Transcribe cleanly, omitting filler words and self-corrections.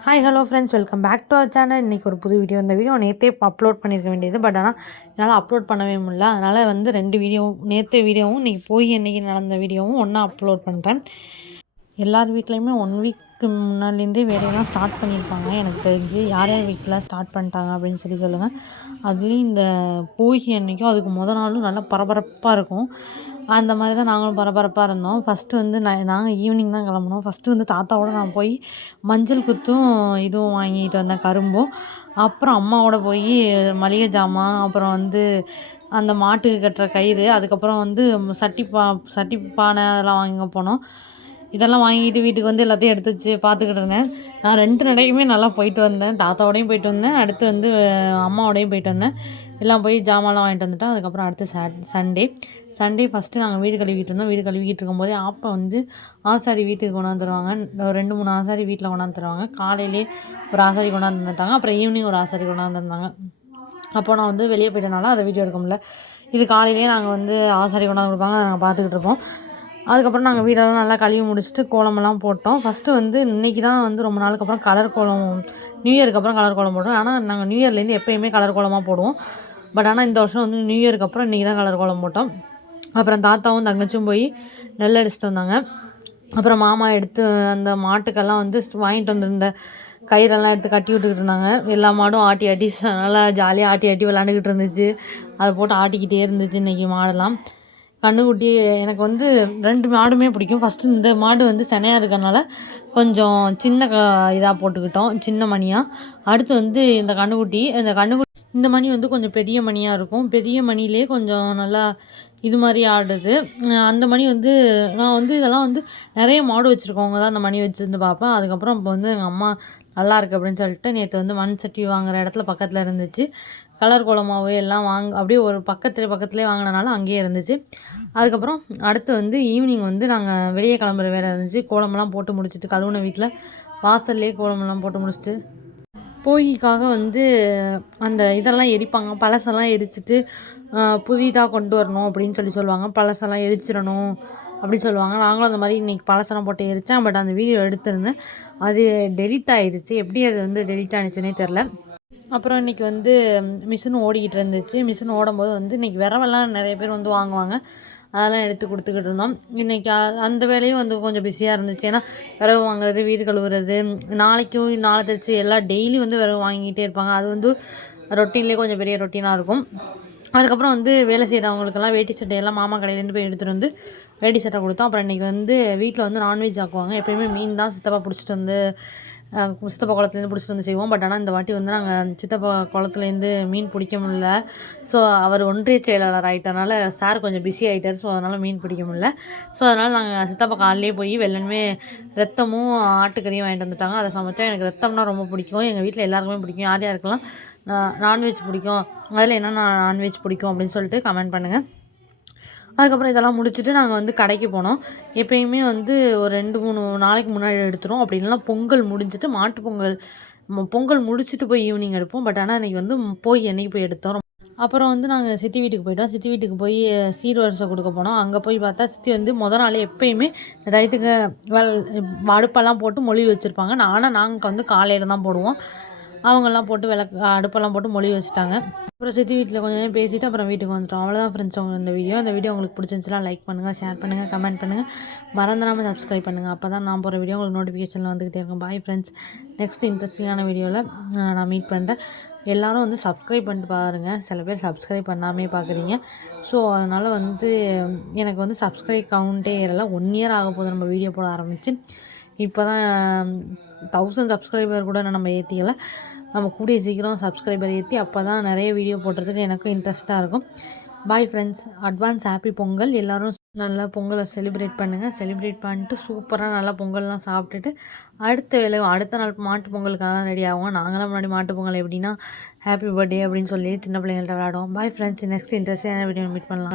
Hi hello friends, welcome back to our channel. இன்றைக்கி ஒரு புது வீடியோ. இந்த வீடியோ நேற்றே அப்லோட் பண்ணியிருக்க வேண்டியது, பட் ஆனால் என்னால் அப்லோட் பண்ணவே முடியல. அதனால் வந்து 2 வீடியோவும், நேற்று வீடியோவும் இன்றைக்கி இன்றைக்கி நடந்த வீடியோவும் ஒன்றா அப்லோட் பண்ணுறேன். எல்லார் வீட்லேயுமே 1 வீக்கு முன்னாடிலேருந்தே வேலையெல்லாம் ஸ்டார்ட் பண்ணியிருப்பாங்க. எனக்கு தெரிஞ்சு யார் யார் வீட்டில் ஸ்டார்ட் பண்ணிட்டாங்க அப்படின்னு சொல்லுங்கள். அதுலேயும் இந்த போகி அன்றைக்கும் அதுக்கு நாளும் நல்லா பரபரப்பாக இருக்கும். அந்த மாதிரி தான் நாங்களும் பரபரப்பாக இருந்தோம். ஃபஸ்ட்டு வந்து நாங்கள் ஈவினிங் தான் கிளம்புனோம். ஃபஸ்ட்டு வந்து தாத்தாவோட நான் போய் மஞ்சள் குத்தும் இதுவும் வாங்கிட்டு வந்தேன், கரும்பும். அப்புறம் அம்மாவோட போய் மளிகை ஜாமான், அப்புறம் வந்து அந்த மாட்டுக்கு கட்டுற கயிறு, அதுக்கப்புறம் வந்து சட்டி பானை அதெல்லாம் வாங்க போனோம். இதெல்லாம் வாங்கிட்டு வீட்டுக்கு வந்து எல்லாத்தையும் எடுத்து வச்சு பார்த்துக்கிட்டு இருந்தேன். நான் 2 நடைக்குமே நல்லா போயிட்டு வந்தேன். தாத்தாவோடையும் போயிட்டு வந்தேன், அடுத்து வந்து அம்மாவோடையும் போயிட்டு வந்தேன். எல்லாம் போய் ஜாமான்லாம் வாங்கிட்டு வந்துட்டோம். அதுக்கப்புறம் அடுத்து சண்டே ஃபஸ்ட்டு நாங்கள் வீடு கழுவிக்கிட்டு இருந்தோம். வீடு கழுவிக்கிட்டு இருக்கும்போதே ஆப்பா வந்து ஆசாரி வீட்டுக்கு கொண்டாந்து தருவாங்க. 2 3 ஆசாரி வீட்டில் கொண்டாந்து தருவாங்க. காலையிலே ஒரு ஆசாரி கொண்டாந்து வந்துட்டாங்க, அப்புறம் ஈவினிங் ஒரு ஆசாரி கொண்டாந்து வந்தாங்க. அப்போ நான் வந்து வெளியே போயிட்டனால அதை வீடியோ எடுக்க முடியல. இது காலையிலே நாங்கள் வந்து ஆசாரி கொண்டாந்து கொடுப்பாங்க, அதை நாங்கள் பார்த்துக்கிட்டு இருப்போம். அதுக்கப்புறம் நாங்கள் வீடெல்லாம் நல்லா கழுவி முடிச்சுட்டு கோலமெல்லாம் போட்டோம். ஃபஸ்ட்டு வந்து இன்றைக்கி தான் வந்து ரொம்ப நாளுக்கு அப்புறம் கலர் கோலம், நியூ இயருக்கு அப்புறம் கலர் கோலம் போடுவோம். ஆனால் நாங்கள் நியூ இயர்லேருந்து எப்போயுமே கலர் கோலமாக போடுவோம். பட் ஆனால் இந்த வருஷம் வந்து நியூ இயருக்கு அப்புறம் இன்றைக்கி தான் கலர் கோலம் போட்டோம். அப்புறம் தாத்தாவும் தங்கச்சும் போய் நெல் அடிச்சுட்டு வந்தாங்க. அப்புறம் மாமா எடுத்து அந்த மாட்டுக்கெல்லாம் வந்து வாங்கிட்டு வந்திருந்த கயிறெல்லாம் எடுத்து கட்டி விட்டுக்கிட்டு இருந்தாங்க. எல்லா மாடும் ஆட்டி நல்லா ஜாலியாக ஆட்டி விளாண்டுக்கிட்டு இருந்துச்சு. அதை போட்டு ஆட்டிக்கிட்டே இருந்துச்சு இன்றைக்கி மாடெல்லாம். கன்றுக்குட்டி எனக்கு வந்து 2 மாடுமே பிடிக்கும். ஃபஸ்ட்டு இந்த மாடு வந்து சினையாக இருக்கிறனால கொஞ்சம் சின்ன இதாக போட்டுக்கிட்டோம், சின்ன மணியாக. அடுத்து வந்து இந்த கன்றுக்குட்டி இந்த மணி வந்து கொஞ்சம் பெரிய மணியாக இருக்கும். பெரிய மணிலே கொஞ்சம் நல்லா இது மாதிரி ஆடுது. அந்த மணி வந்து நான் வந்து இதெல்லாம் வந்து நிறைய மாடு வச்சுருக்கவங்க தான் அந்த மணி வச்சுருந்து பார்ப்பேன். அதுக்கப்புறம் இப்போ வந்து எங்கள் அம்மா நல்லாயிருக்கு அப்படின்னு சொல்லிட்டு நேற்று வந்து மண் சட்டி வாங்குகிற இடத்துல பக்கத்தில் இருந்துச்சு. கலர் கோலமாவு எல்லாம் அப்படியே ஒரு பக்கத்துலேயே வாங்கினனால அங்கேயே இருந்துச்சு. அதுக்கப்புறம் அடுத்து வந்து ஈவினிங் வந்து நாங்கள் வெளியே கிளம்புற வேலை இருந்துச்சு. கோலமெல்லாம் போட்டு முடிச்சுட்டு கழுவுன வீட்டில் வாசல்லே கோலமெல்லாம் போட்டு முடிச்சுட்டு போகிக்காக வந்து அந்த இதெல்லாம் எரிப்பாங்க. பழசெல்லாம் எரிச்சிட்டு புதிதாக கொண்டு வரணும் அப்படின்னு சொல்லுவாங்க. பழசெல்லாம் எரிச்சிடணும் அப்படின்னு சொல்லுவாங்க. நாங்களும் அந்த மாதிரி இன்றைக்கி பழசெல்லாம் போட்டு எரித்தேன். பட் அந்த வீடியோ எடுத்திருந்தேன், அது டெலிட் ஆகிடுச்சு. எப்படி அது வந்து டெலிட் ஆகிடுச்சுன்னே தெரில. அப்புறம் இன்றைக்கி வந்து மிஷின் ஓடிக்கிட்டு இருந்துச்சு. மிஷின் ஓடும்போது வந்து இன்றைக்கி விரவெல்லாம் நிறைய பேர் வந்து வாங்குவாங்க. அதெல்லாம் எடுத்து கொடுத்துக்கிட்டு இருந்தோம். இன்றைக்கி அந்த வேலையும் வந்து கொஞ்சம் பிஸியாக இருந்துச்சு. ஏன்னா விரவு வாங்குறது, வீடு கழுவுறது, நாளைக்கும் நாளை தெளிச்சு எல்லாம் டெய்லி வந்து விரவு வாங்கிக்கிட்டே இருப்பாங்க. அது வந்து ரொட்டீன்லேயே கொஞ்சம் பெரிய ரொட்டீனாக இருக்கும். அதுக்கப்புறம் வந்து வேலை செய்கிறவங்களுக்கெல்லாம் வேட்டி சட்டையெல்லாம் மாமா கடையிலேருந்து போய் எடுத்துகிட்டு வந்து வேட்டி சட்டை கொடுத்தோம். அப்புறம் இன்றைக்கி வந்து வீட்டில் வந்து நான்வெஜ் ஆக்குவாங்க. எப்போயுமே மீன் தான் சித்தப்பா பிடிச்சிட்டு வந்து சித்தப்பா குளத்துலேருந்து பிடிச்சிட்டு வந்து செய்வோம். பட் ஆனால் இந்த வாட்டி வந்து நாங்கள் சித்தப்பா குளத்துலேருந்து மீன் பிடிக்க முடியல. ஸோ அவர் ஒன்றிய செயலாளர் ஆகிட்டனால சார் கொஞ்சம் பிஸி ஆகிட்டார். ஸோ அதனால் மீன் பிடிக்க முடியல. ஸோ அதனால் நாங்கள் சித்தப்பா காலையிலே போய் வெள்ளனமே ரத்தமும் ஆட்டுக்கறியும் வாங்கிட்டு வந்துட்டாங்க. அதை சமைச்சா எனக்கு ரத்தம்னா ரொம்ப பிடிக்கும். எங்கள் வீட்டில் எல்லாருக்குமே பிடிக்கும். யார் யாருக்கெல்லாம் நான்வெஜ் பிடிக்கும், அதில் என்னென்ன நான்வெஜ் பிடிக்கும் அப்படின்னு சொல்லிட்டு கமெண்ட் பண்ணுங்கள். அதுக்கப்புறம் இதெல்லாம் முடிச்சுட்டு நாங்கள் வந்து கடைக்கு போனோம். எப்பயுமே வந்து ஒரு 2 3 நாளைக்கு முன்னாடி எடுத்துரும். அப்படி இல்லைனா பொங்கல் முடிஞ்சிட்டு பொங்கல் முடிச்சுட்டு போய் ஈவினிங் எடுப்போம். பட் ஆனால் இன்றைக்கி வந்து அன்றைக்கி போய் எடுத்தோம். அப்புறம் வந்து நாங்கள் சித்தி வீட்டுக்கு போயிட்டோம். சித்தி வீட்டுக்கு போய் சீர்வரிசை கொடுக்க போனோம். அங்கே போய் பார்த்தா சித்தி வந்து நாளே எப்பயுமே ரைத்துக்கு அடுப்பெல்லாம் போட்டு மொழி வச்சுருப்பாங்க. நாங்கள் வந்து காலையில் தான் போடுவோம். அவங்கெல்லாம் போட்டு அடுப்பெல்லாம் போட்டு மொழி வச்சுட்டாங்க. அப்புறம் சித்தி வீட்டில் கொஞ்சம் நேரம் பேசிவிட்டு அப்புறம் வீட்டுக்கு வந்துட்டோம். அவ்வளோதான் ஃப்ரெண்ட்ஸ், இந்த வீடியோ உங்களுக்கு பிடிச்சிருந்துச்சுன்னா லைக் பண்ணுங்கள், ஷேர் பண்ணுங்கள், கமெண்ட் பண்ணுங்கள், மறந்துடாமல் சப்ஸ்கிரைப் பண்ணுங்கள். அப்போ தான் நான் போகிற வீடியோ உங்களுக்கு நோட்டிஃபிகேஷனில் வந்துக்கிட்டே இருக்கும். பாய் ஃப்ரெண்ட்ஸ், நெக்ஸ்ட் இன்ட்ரெஸ்டிங்கான வீடியோவில் நான் மீட் பண்ணுறேன். எல்லோரும் வந்து சப்ஸ்கிரைப் பண்ணிட்டு பாருங்கள். சில பேர் சப்ஸ்கிரைப் பண்ணாமே பார்க்குறீங்க. ஸோ அதனால் வந்து எனக்கு வந்து சப்ஸ்கிரைப் கவுண்ட்டே ஏறலை. 1 இயர் ஆக போகுது நம்ம வீடியோ போட ஆரம்பித்து. இப்போ தான் 1000 சப்ஸ்கிரைபர் கூட நம்ம ஏற்றிக்கலை. நம்ம கூடிய சீக்கிரம் சப்ஸ்கிரைபர் ஏற்றி அப்போ தான் நிறைய வீடியோ போடுறதுக்கு எனக்கும் இன்ட்ரெஸ்ட்டாக இருக்கும். Bye friends, advance happy Pongal. எல்லோரும் நல்லா பொங்கலை செலிப்ரேட் பண்ணுங்கள். செலிப்ரேட் பண்ணிட்டு சூப்பராக நல்லா பொங்கல்லாம் சாப்பிட்டுட்டு அடுத்த நாள் மாட்டு பொங்கலுக்காக தான் ரெடி ஆகும். நாங்களாம் முன்னாடி மாட்டு பொங்கல் எப்படின்னா ஹாப்பி பர்த்டே அப்படின்னு சொல்லி சின்ன பிள்ளைங்கள்ட்ட விளையாடுவோம். பாய் ஃப்ரெண்ட்ஸ், நெக்ஸ்ட் இன்ட்ரெஸ்டான வீடியோ மீட் பண்ணலாம்.